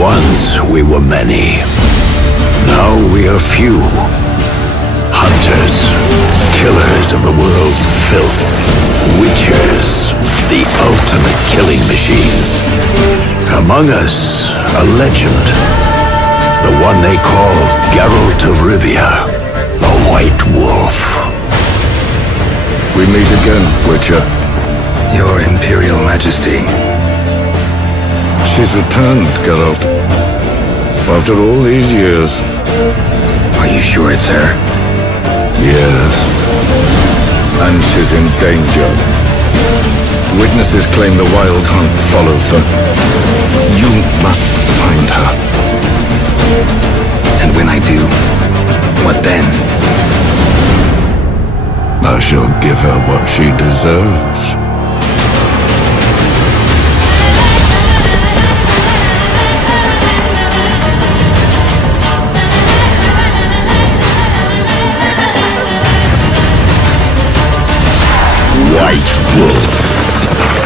Once we were many. Now we are few. Hunters, killers of the world's filth. Witchers, the ultimate killing machines. Among us, a legend. The one they call Geralt of Rivia, the White Wolf. We meet again, Witcher. Your Imperial Majesty. She's returned, Geralt. After all these years. Are you sure it's her? Yes. And she's in danger. Witnesses claim the Wild Hunt follows her. You must find her. And when I do, what then? I shall give her what she deserves. White Wolf,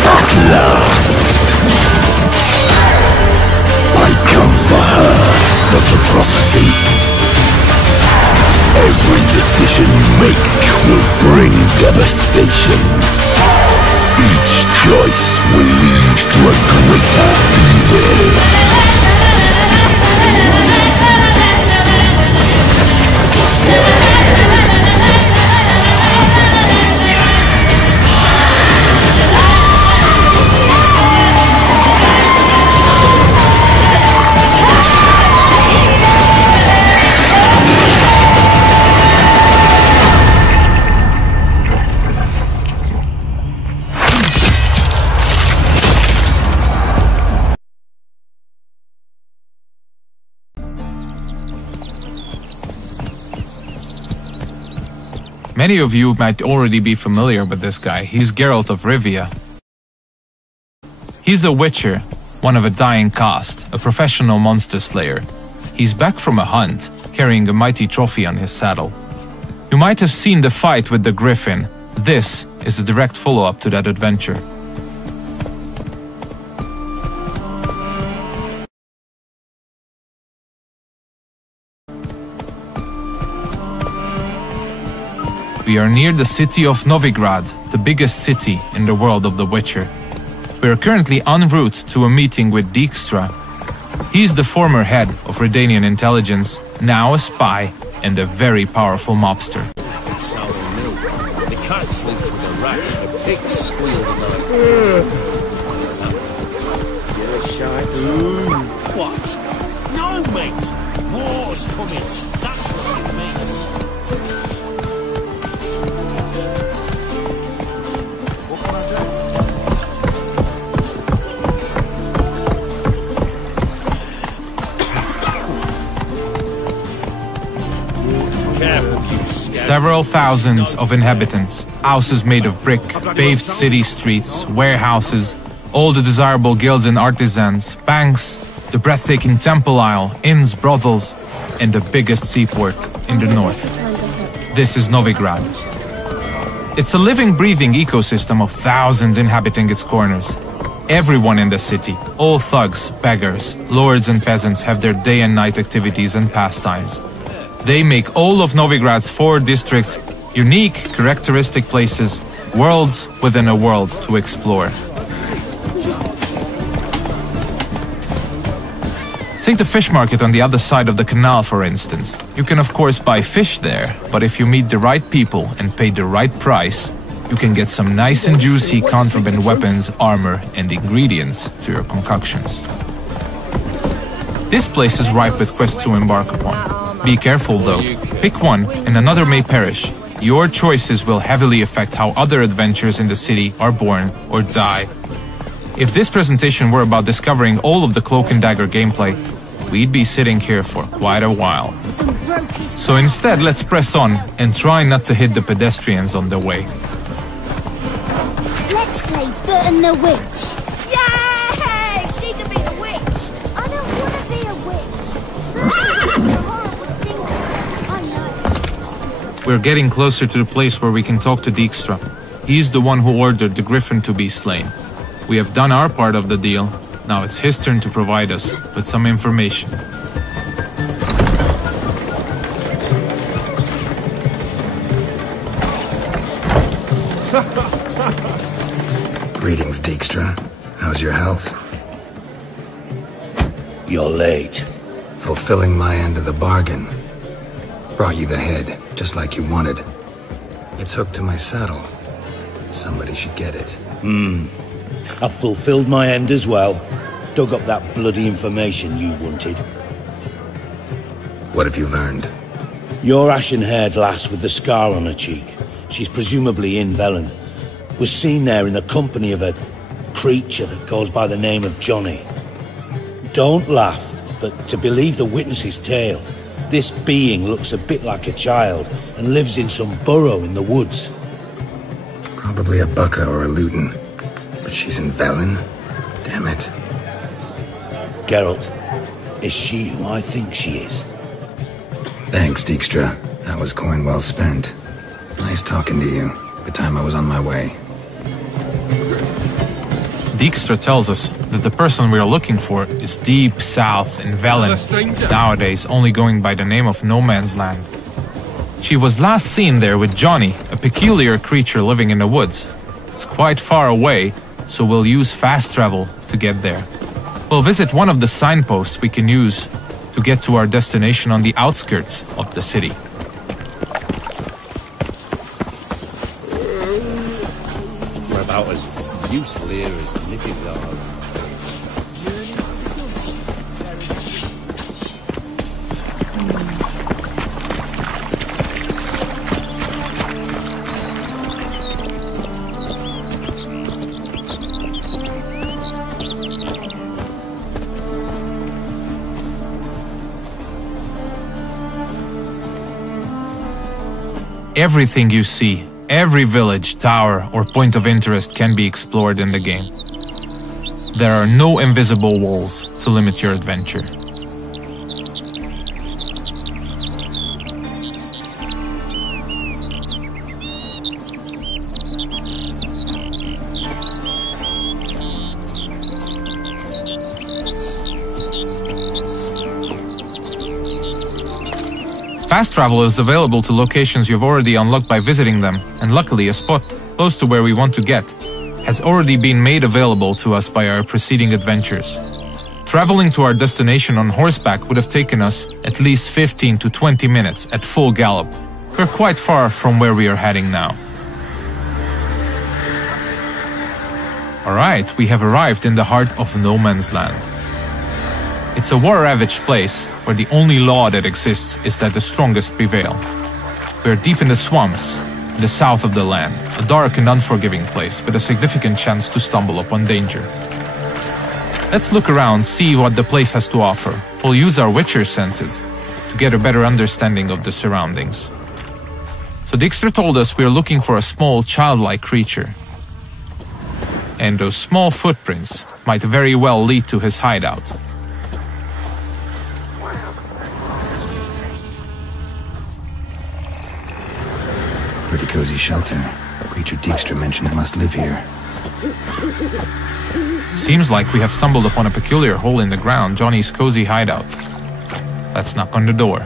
at last. I come for her of the prophecy. Every decision you make will bring devastation. Each choice will lead to a greater evil. Many of you might already be familiar with this guy. He's Geralt of Rivia. He's a witcher, one of a dying caste, a professional monster slayer. He's back from a hunt, carrying a mighty trophy on his saddle. You might have seen the fight with the griffin. This is a direct follow-up to that adventure. We are near the city of Novigrad, the biggest city in the world of The Witcher. We are currently en route to a meeting with Dijkstra. He's the former head of Redanian intelligence, now a spy and a very powerful mobster. The cat sleeps with the rats, the pigs squeal the night. You're shy. What? No, mate! War's coming. That's what it means. Several thousands of inhabitants, houses made of brick, paved city streets, warehouses, all the desirable guilds and artisans, banks, the breathtaking temple isle, inns, brothels, and the biggest seaport in the north. This is Novigrad. It's a living, breathing ecosystem of thousands inhabiting its corners. Everyone in the city, all thugs, beggars, lords and peasants have their day and night activities and pastimes. They make all of Novigrad's 4 districts unique, characteristic places, worlds within a world to explore. Take the fish market on the other side of the canal, for instance. You can of course buy fish there, but if you meet the right people and pay the right price, you can get some nice and juicy contraband weapons, armor, and ingredients to your concoctions. This place is ripe with quests to embark upon. Be careful though, pick one and another may perish. Your choices will heavily affect how other adventures in the city are born or die. If this presentation were about discovering all of the Cloak and Dagger gameplay, we'd be sitting here for quite a while. So instead, let's press on and try not to hit the pedestrians on the way. Let's play Foot and the Witch. Yay! She can be a witch! I don't want to be a witch. It's a horrible stinker. I know. We're getting closer to the place where we can talk to Dijkstra. He's the one who ordered the griffin to be slain. We have done our part of the deal. Now it's his turn to provide us with some information. Greetings, Dijkstra. How's your health? You're late. Fulfilling my end of the bargain. Brought you the head, just like you wanted. It's hooked to my saddle. Somebody should get it. I've fulfilled my end as well. Dug up that bloody information you wanted. What have you learned? Your ashen-haired lass with the scar on her cheek, she's presumably in Velen, was seen there in the company of a creature that goes by the name of Johnny. Don't laugh, but to believe the witness's tale, this being looks a bit like a child and lives in some burrow in the woods. Probably a Bucca or a Luton. But she's in Velen? Damn it. Geralt, is she who I think she is? Thanks, Dijkstra. That was coin well spent. Nice talking to you. The time I was on my way. Dijkstra tells us that the person we are looking for is deep south in Velen, nowadays only going by the name of No Man's Land. She was last seen there with Johnny, a peculiar creature living in the woods. It's quite far away, so we'll use fast travel to get there. We'll visit one of the signposts we can use to get to our destination on the outskirts of the city. We're about as useful here as nitties are. Everything you see, every village, tower, or point of interest can be explored in the game. There are no invisible walls to limit your adventure. Fast travel is available to locations you've already unlocked by visiting them, and luckily a spot close to where we want to get has already been made available to us by our preceding adventures. Traveling to our destination on horseback would have taken us at least 15 to 20 minutes at full gallop. We're quite far from where we are heading now. Alright, we have arrived in the heart of no man's land. It's a war-ravaged place where the only law that exists is that the strongest prevail. We're deep in the swamps, in the south of the land, a dark and unforgiving place with a significant chance to stumble upon danger. Let's look around, see what the place has to offer. We'll use our Witcher senses to get a better understanding of the surroundings. So Dijkstra told us we're looking for a small, childlike creature. And those small footprints might very well lead to his hideout. Pretty cozy shelter. The creature Dijkstra mentioned must live here. Seems like we have stumbled upon a peculiar hole in the ground, Johnny's cozy hideout. Let's knock on the door.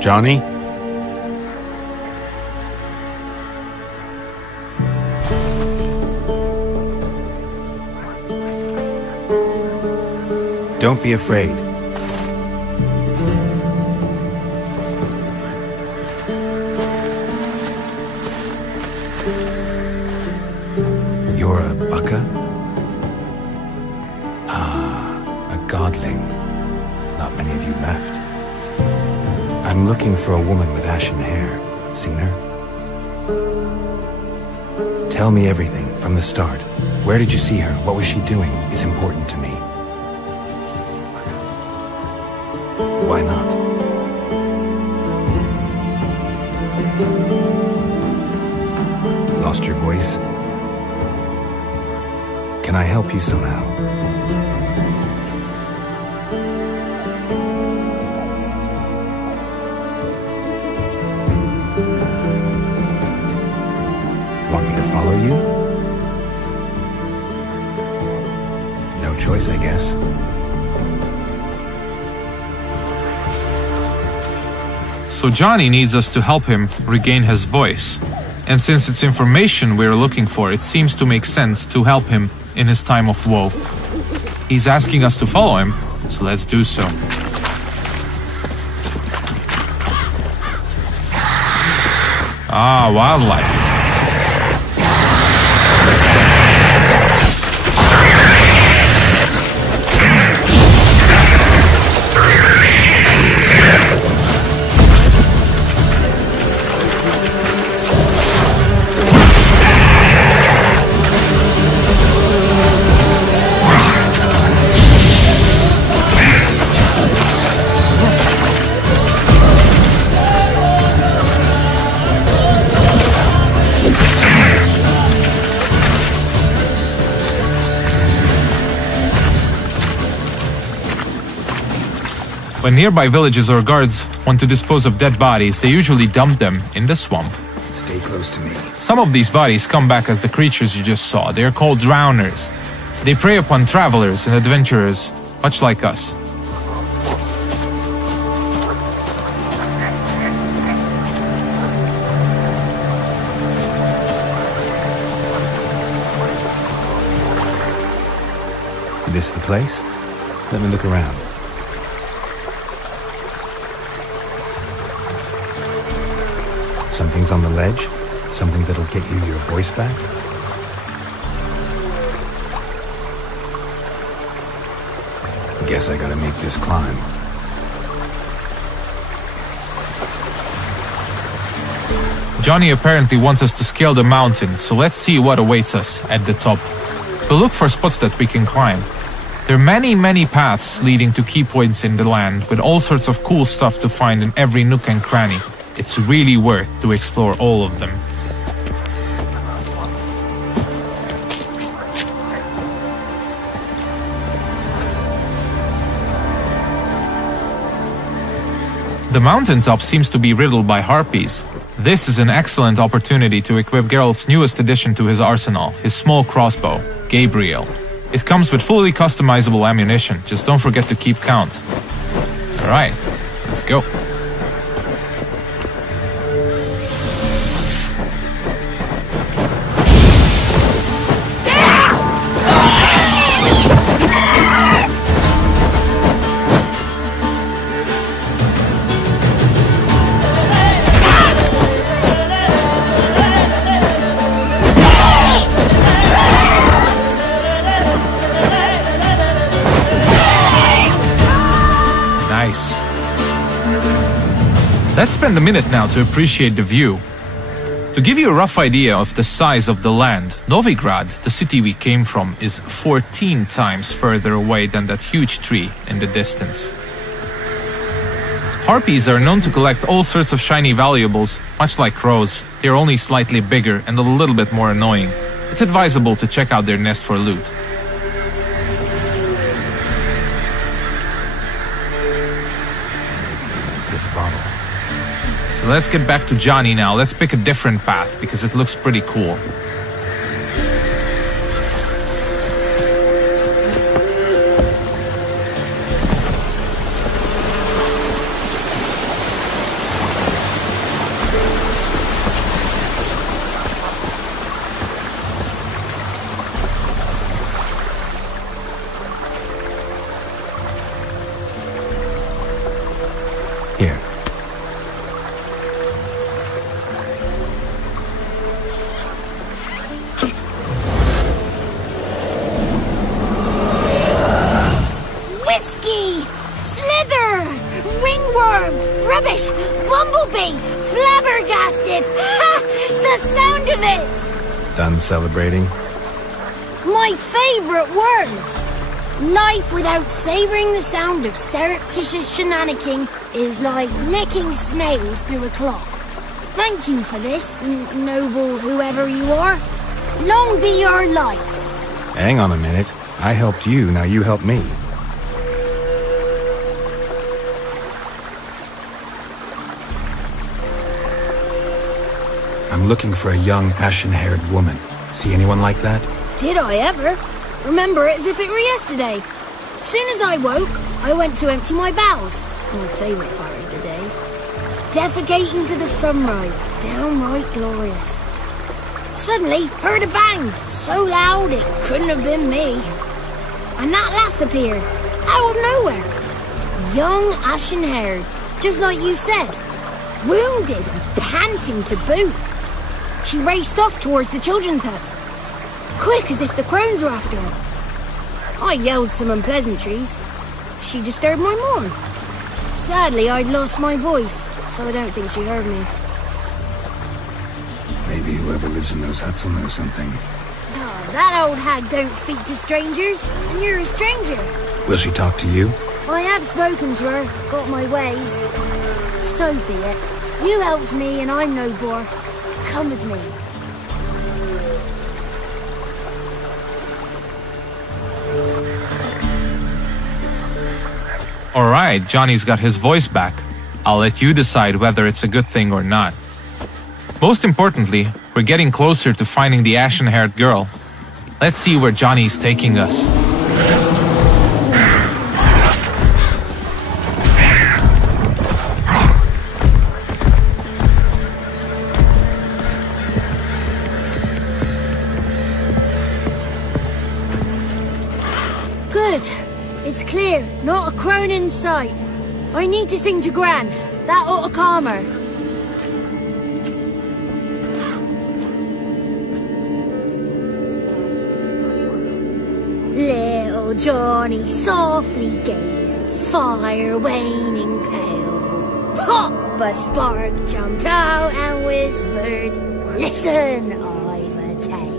Johnny? Don't be afraid. You're a bucka? Ah, a godling. Not many of you left. I'm looking for a woman with ashen hair. Seen her? Tell me everything from the start. Where did you see her? What was she doing? It's important to me. Why not? Lost your voice? Can I help you somehow? Want me to follow you? No choice, I guess. So Johnny needs us to help him regain his voice. And since it's information we're looking for, it seems to make sense to help him in his time of woe. He's asking us to follow him, so let's do so. Ah, wildlife. When nearby villages or guards want to dispose of dead bodies, they usually dump them in the swamp. Stay close to me. Some of these bodies come back as the creatures you just saw. They are called drowners. They prey upon travelers and adventurers, much like us. This the place? Let me look around. Something's on the ledge? Something that'll get you your voice back? Guess I gotta make this climb. Johnny apparently wants us to scale the mountain, so let's see what awaits us at the top. We'll look for spots that we can climb. There are many paths leading to key points in the land, with all sorts of cool stuff to find in every nook and cranny. It's really worth to explore all of them. The mountaintop seems to be riddled by harpies. This is an excellent opportunity to equip Geralt's newest addition to his arsenal, his small crossbow, Gabriel. It comes with fully customizable ammunition, just don't forget to keep count. Alright, let's go. Let's spend a minute now to appreciate the view. To give you a rough idea of the size of the land, Novigrad, the city we came from, is 14 times further away than that huge tree in the distance. Harpies are known to collect all sorts of shiny valuables, much like crows. They're only slightly bigger and a little bit more annoying. It's advisable to check out their nest for loot. This bottle. So let's get back to Johnny now. Let's pick a different path because it looks pretty cool. Here. Rubbish! Bumblebee! Flabbergasted! Ha! The sound of it! Done celebrating? My favorite words! Life without savoring the sound of surreptitious shenanigans is like licking snails through a cloth. Thank you for this, noble whoever you are. Long be your life. Hang on a minute. I helped you, now you help me. I'm looking for a young, ashen-haired woman. See anyone like that? Did I ever? Remember it as if it were yesterday. Soon as I woke, I went to empty my bowels. My favourite part of the day. Defecating to the sunrise. Downright glorious. Suddenly, heard a bang. So loud it couldn't have been me. And that lass appeared. Out of nowhere. Young, ashen-haired. Just like you said. Wounded and panting to boot. She raced off towards the children's huts. Quick as if the crones were after her. I yelled some unpleasantries. She disturbed my morn. Sadly, I'd lost my voice, so I don't think she heard me. Maybe whoever lives in those huts will know something. Oh, that old hag don't speak to strangers, and you're a stranger. Will she talk to you? I have spoken to her, got my ways. So be it. You helped me, and I'm no bore. Come with me. Alright, Johnny's got his voice back. I'll let you decide whether it's a good thing or not. Most importantly, we're getting closer to finding the ashen-haired girl. Let's see where Johnny's taking us. Good. It's clear. Not a crone in sight. I need to sing to Gran. That ought to calm her. Little Johnny softly gazed at fire waning pale. Pop! A spark jumped out and whispered, "Listen, I've a tale."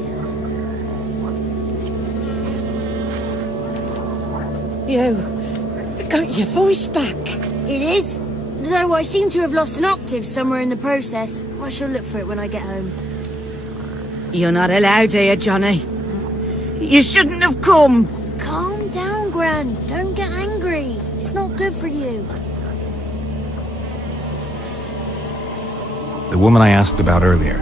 You got your voice back. It is. Though I seem to have lost an octave somewhere in the process. I shall look for it when I get home. You're not allowed here, Johnny. You shouldn't have come. Calm down, Gran. Don't get angry. It's not good for you. The woman I asked about earlier.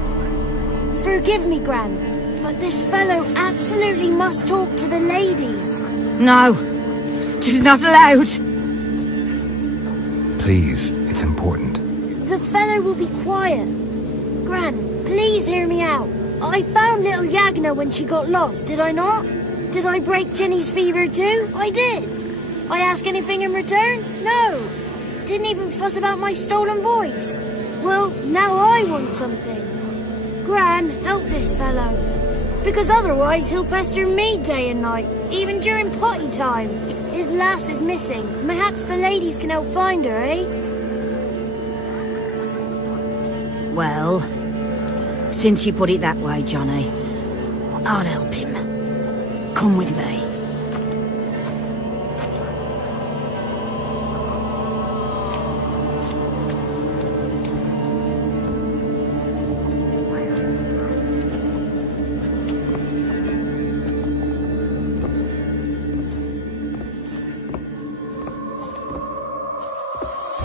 Forgive me, Gran, but this fellow absolutely must talk to the ladies. No, she's not allowed. Please, it's important. The fellow will be quiet. Gran, please hear me out. I found little Yagna when she got lost, did I not? Did I break Jenny's fever too? I did. I ask anything in return? No. Didn't even fuss about my stolen voice. Well, now I want something. Gran, help this fellow. Because otherwise he'll pester me day and night, even during potty time. His lass is missing. Perhaps the ladies can help find her, eh? Well, since you put it that way, Johnny, I'll help him. Come with me.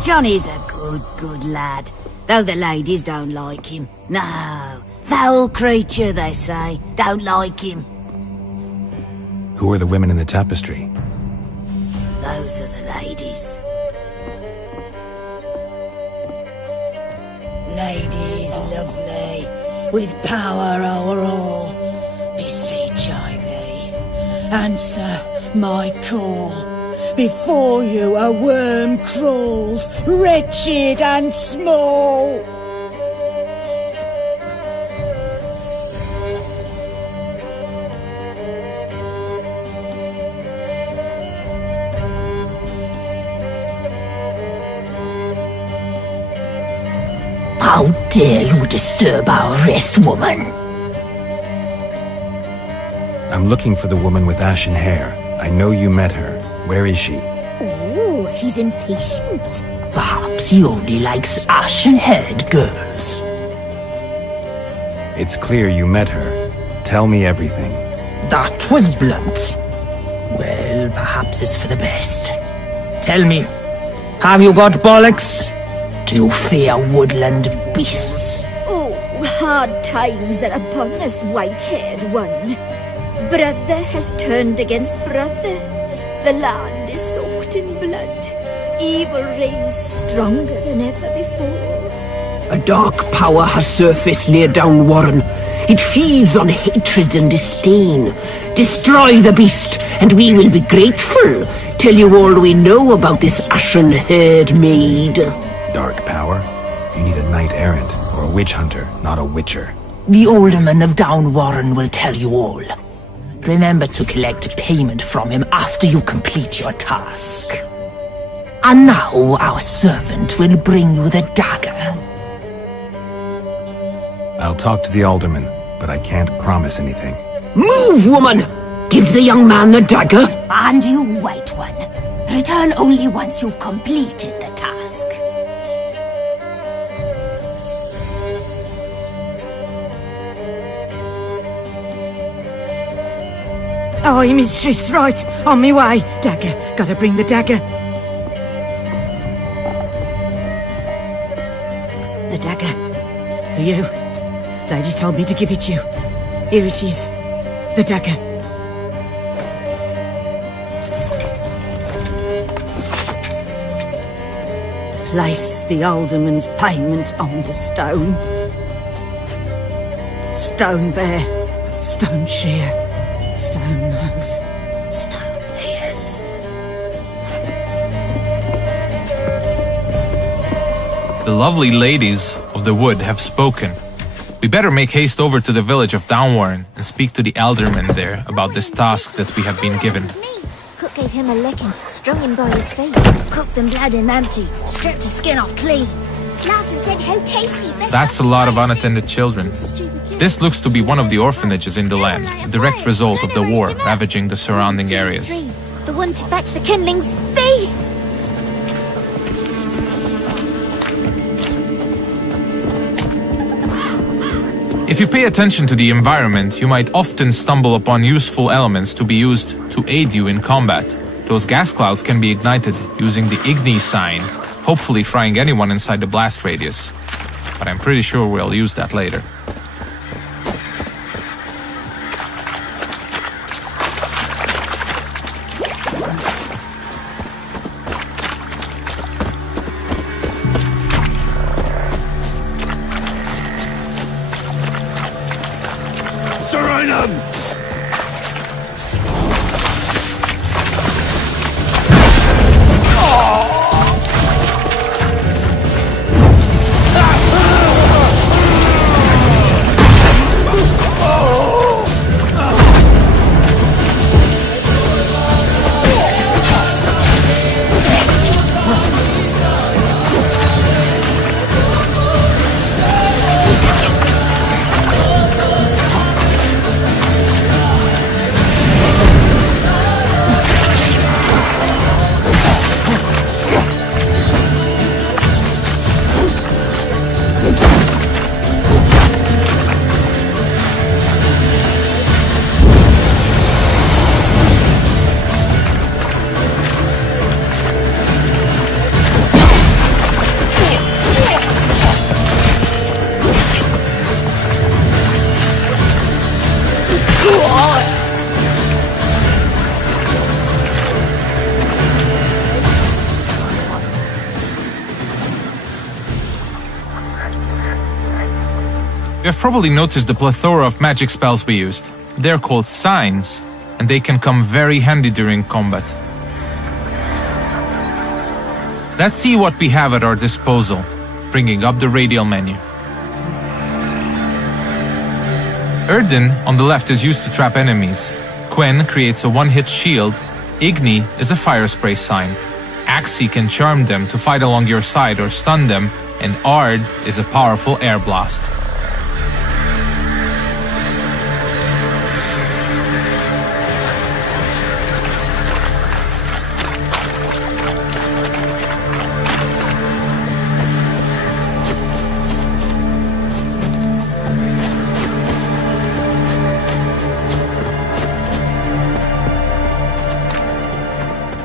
Johnny's a good lad, though the ladies don't like him. No, foul creature, they say. Don't like him. Who are the women in the tapestry? Those are the ladies. Ladies lovely, with power o'er all. Beseech I thee, answer my call. Before you a worm crawls, wretched and small. How dare you disturb our rest, woman? I'm looking for the woman with ashen hair. I know you met her. Where is she? Oh, he's impatient. Perhaps he only likes ashen-haired girls. It's clear you met her. Tell me everything. That was blunt. Well, perhaps it's for the best. Tell me, have you got bollocks? Do you fear woodland beasts? Oh, hard times are upon us, white-haired one. Brother has turned against brother. The land is soaked in blood. Evil reigns stronger than ever before. A dark power has surfaced near Downwarren. It feeds on hatred and disdain. Destroy the beast, and we will be grateful. Tell you all we know about this ashen-haired maid. Dark power? You need a knight-errant, or a witch-hunter, not a witcher. The alderman of Downwarren will tell you all. Remember to collect payment from him after you complete your task. And now our servant will bring you the dagger. I'll talk to the alderman, but I can't promise anything. Move, woman! Give the young man the dagger. And you, white one, return only once you've completed the task. Aye, mistress, right. On me way. Dagger. Gotta bring the dagger. The dagger. For you. Lady told me to give it you. Here it is. The dagger. Place the alderman's payment on the stone. Stone bear. Stone shear. Stone nose, stone ears. The lovely ladies of the wood have spoken. We better make haste over to the village of Downwarren and speak to the alderman there about this task that we have been given. Cook gave him a licking, strung him by his feet. Cooked them blood and empty, stripped his skin off clean. Laughed and said how tasty. That's a lot of unattended children. This looks to be one of the orphanages in the land, a direct result of the war ravaging the surrounding areas. The one to fetch the kindlings. Thee! If you pay attention to the environment, you might often stumble upon useful elements to be used to aid you in combat. Those gas clouds can be ignited using the Igni sign, hopefully frying anyone inside the blast radius. But I'm pretty sure we'll use that later. You have probably noticed the plethora of magic spells we used. They're called signs, and they can come very handy during combat. Let's see what we have at our disposal, bringing up the radial menu. Erden on the left is used to trap enemies. Quen creates a one-hit shield. Igni is a fire spray sign. Axi can charm them to fight along your side or stun them, and Ard is a powerful air blast.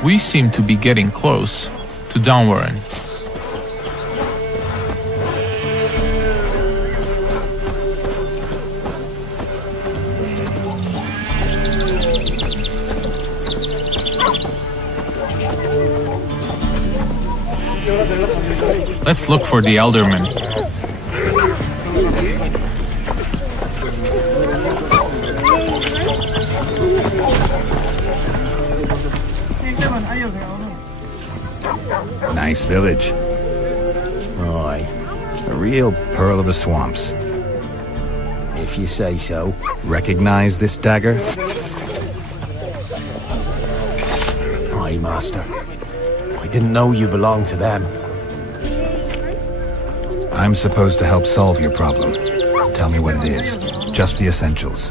We seem to be getting close to Downwarren. Let's look for the Elderman. Nice village. Aye. A real pearl of the swamps. If you say so. Recognize this dagger? Aye, Master. I didn't know you belonged to them. I'm supposed to help solve your problem. Tell me what it is. Just the essentials.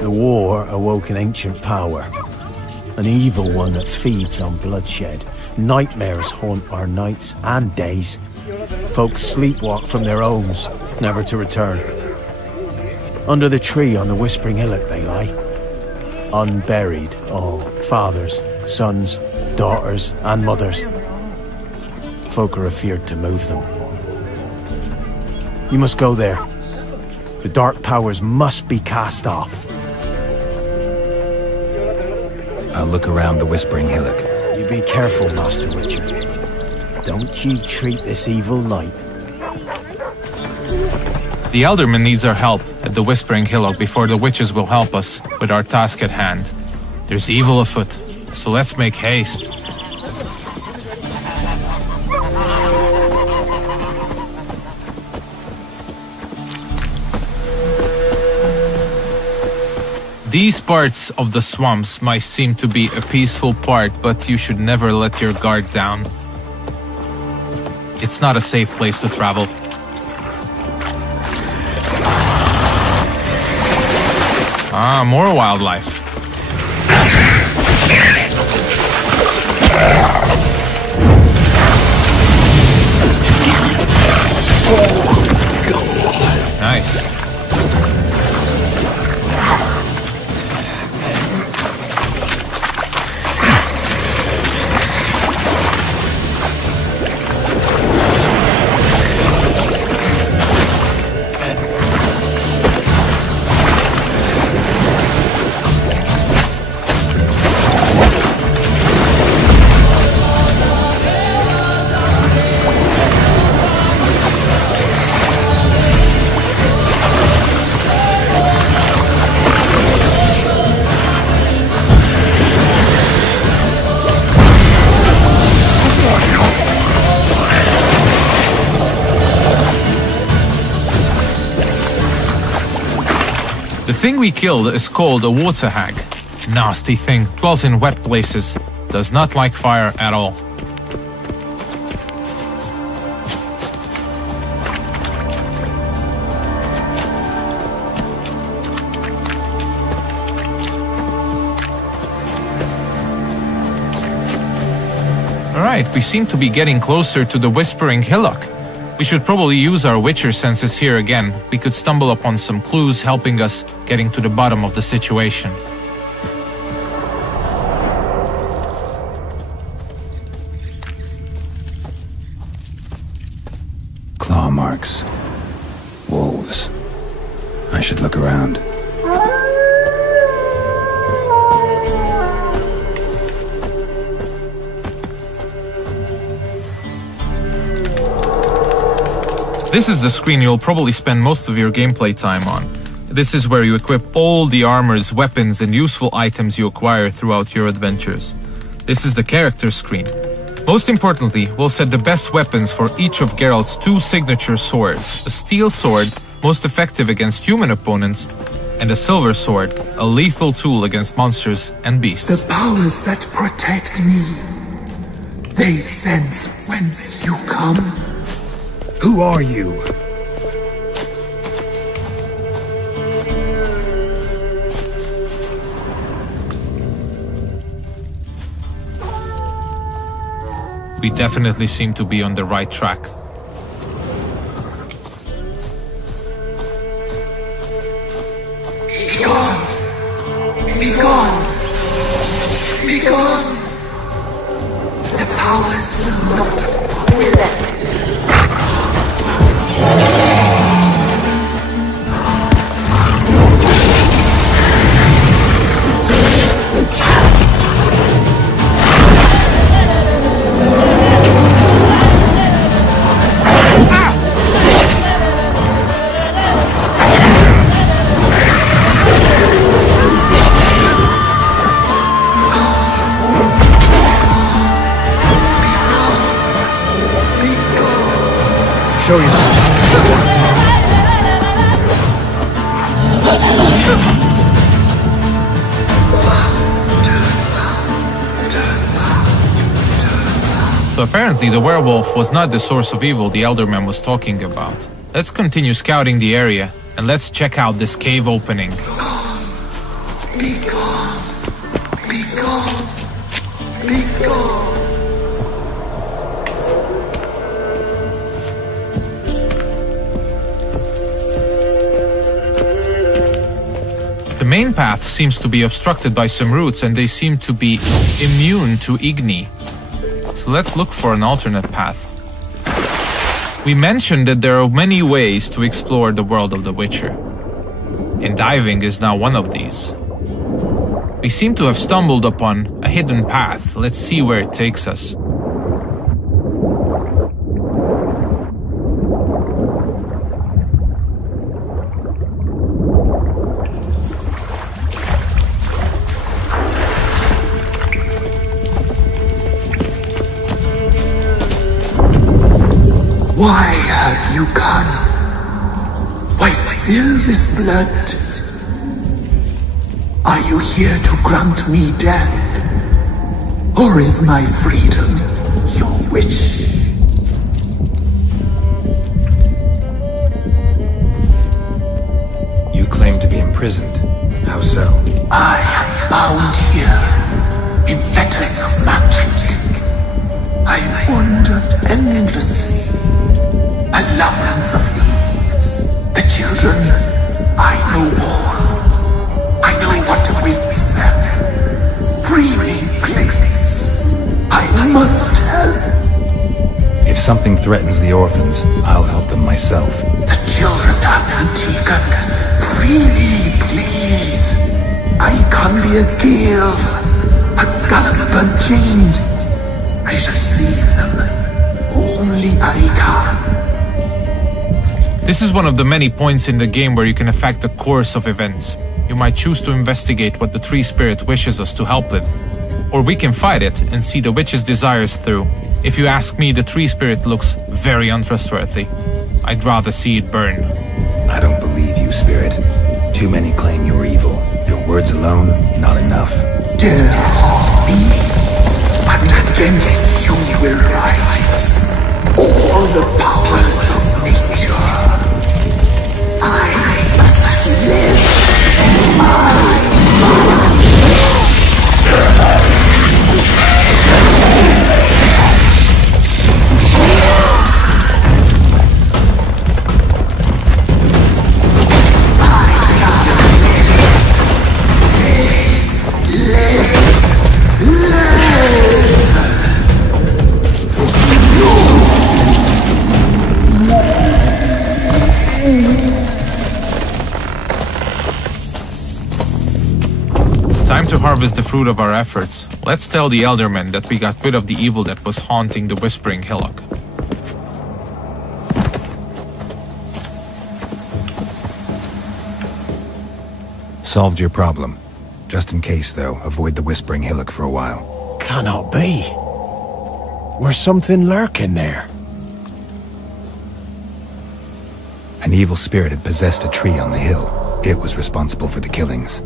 The war awoke an ancient power. An evil one that feeds on bloodshed. Nightmares haunt our nights and days. Folks sleepwalk from their homes, never to return. Under the tree on the Whispering Hillock they lie. Unburied, all. Fathers, sons, daughters, and mothers. Folk are afeard to move them. You must go there. The dark powers must be cast off. I'll look around the Whispering Hillock. You be careful, Master Witcher. Don't you treat this evil light. The Elderman needs our help at the Whispering Hillock before the witches will help us with our task at hand. There's evil afoot, so let's make haste. These parts of the swamps might seem to be a peaceful part, but you should never let your guard down. It's not a safe place to travel. Ah, more wildlife. thing we killed is called a water hag. Nasty thing, dwells in wet places, does not like fire at all. Alright, we seem to be getting closer to the Whispering Hillock. We should probably use our Witcher senses here again. We could stumble upon some clues helping us getting to the bottom of the situation. Claw marks. Wolves. I should look around. This is the screen you'll probably spend most of your gameplay time on. This is where you equip all the armors, weapons, and useful items you acquire throughout your adventures. This is the character screen. Most importantly, we'll set the best weapons for each of Geralt's 2 signature swords. A steel sword, most effective against human opponents, and a silver sword, a lethal tool against monsters and beasts. The powers that protect me, they sense whence you come. Who are you? We definitely seem to be on the right track. Be gone! Be gone! Be gone! The powers will not relent. Show yourself. So apparently the werewolf was not the source of evil the Elderman was talking about. Let's continue scouting the area, and let's check out this cave opening. Be gone! Be gone! Be gone! The main path seems to be obstructed by some roots, and they seem to be immune to Igni. So let's look for an alternate path. We mentioned that there are many ways to explore the world of The Witcher, and diving is now one of these. We seem to have stumbled upon a hidden path. Let's see where it takes us. Why have you gone? Why spill this blood? Are you here to grant me death? Or is my freedom your wish? You claim to be imprisoned. How so? I am bound here in fetters of magic. I wandered endlessly. A labyrinth of thieves. The children, I know all. I know what awaits them. Free me, please. I must help. If something threatens the orphans, I'll help them myself. The children have been taken. Free me, please. I can be a gale, a gallop unchained. I shall save them. Only I can. This is one of the many points in the game where you can affect the course of events. You might choose to investigate what the tree spirit wishes us to help with. Or we can fight it and see the witch's desires through. If you ask me, the tree spirit looks very untrustworthy. I'd rather see it burn. I don't believe you, spirit. Too many claim you're evil. Your words alone, not enough. Dare harm me, but against you will rise all the powers of nature. I must live. I must. Time to harvest the fruit of our efforts. Let's tell the Eldermen that we got rid of the evil that was haunting the Whispering Hillock. Solved your problem. Just in case, though, avoid the Whispering Hillock for a while. Cannot be. There's something lurking there. An evil spirit had possessed a tree on the hill. It was responsible for the killings.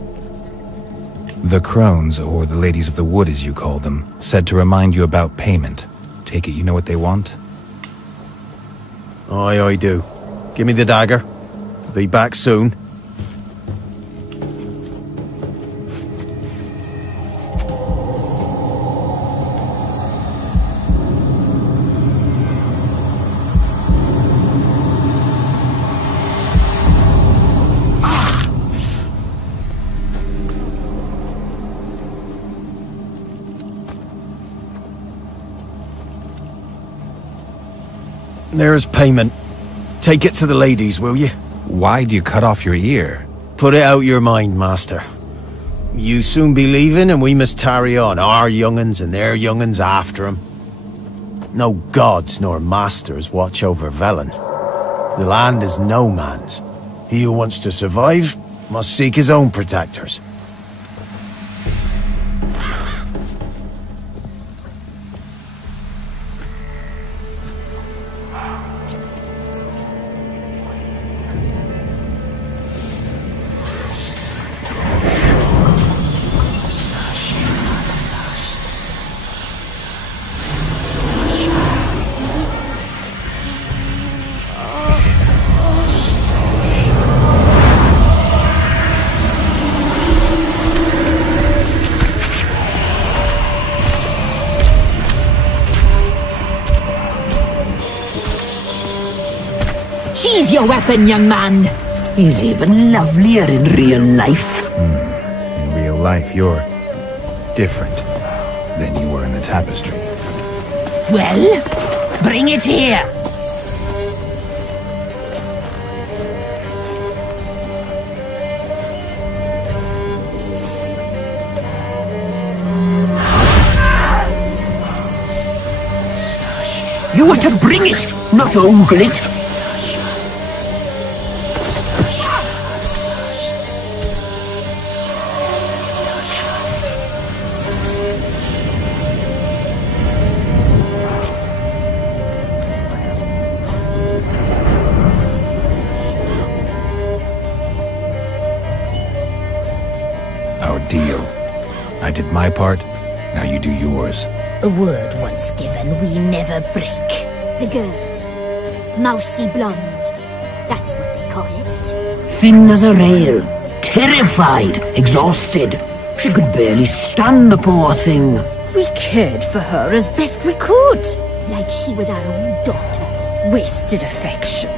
The crones, or the ladies of the wood as you call them, said to remind you about payment. Take it you know what they want? Aye, I do. Give me the dagger. Be back soon. There's payment. Take it to the ladies, will you? Why'd you cut off your ear? Put it out your mind, master. You soon be leaving and we must tarry on, our young'uns and their young'uns after 'em. No gods nor masters watch over Velen. The land is no man's. He who wants to survive must seek his own protectors. Sheathe your weapon, young man! He's even lovelier in real life. In real life, you're different than you were in the tapestry. Well, bring it here. You are to bring it, not ogle it. Deal. I did my part, now you do yours. A word once given, we never break. The girl. Mousy blonde. That's what they call it. Thin as a rail. Terrified. Exhausted. She could barely stand, the poor thing. We cared for her as best we could. Like she was our own daughter. Wasted affection.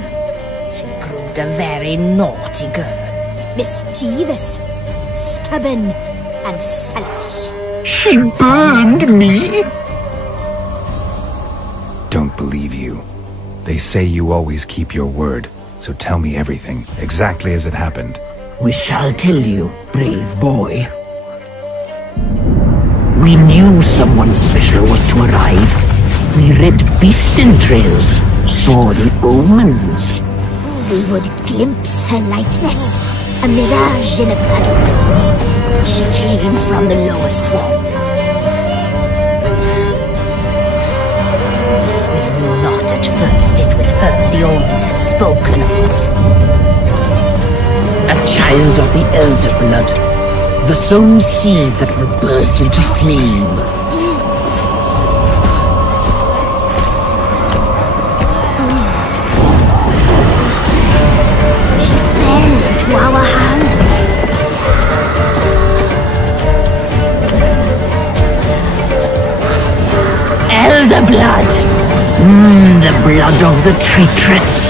She proved a very naughty girl. Mischievous. Stubborn and selfish. She burned me. Don't believe you. They say you always keep your word, so tell me everything, exactly as it happened. We shall tell you, brave boy. We knew someone special was to arrive. We read beast entrails, saw the omens. We would glimpse her likeness, a mirage in a puddle. She came from the lower swamp. We knew not at first it was her the omens had spoken of. A child of the elder blood. The sown seed that will burst into flame. She fell into our hands. Elder blood. The blood of the traitress.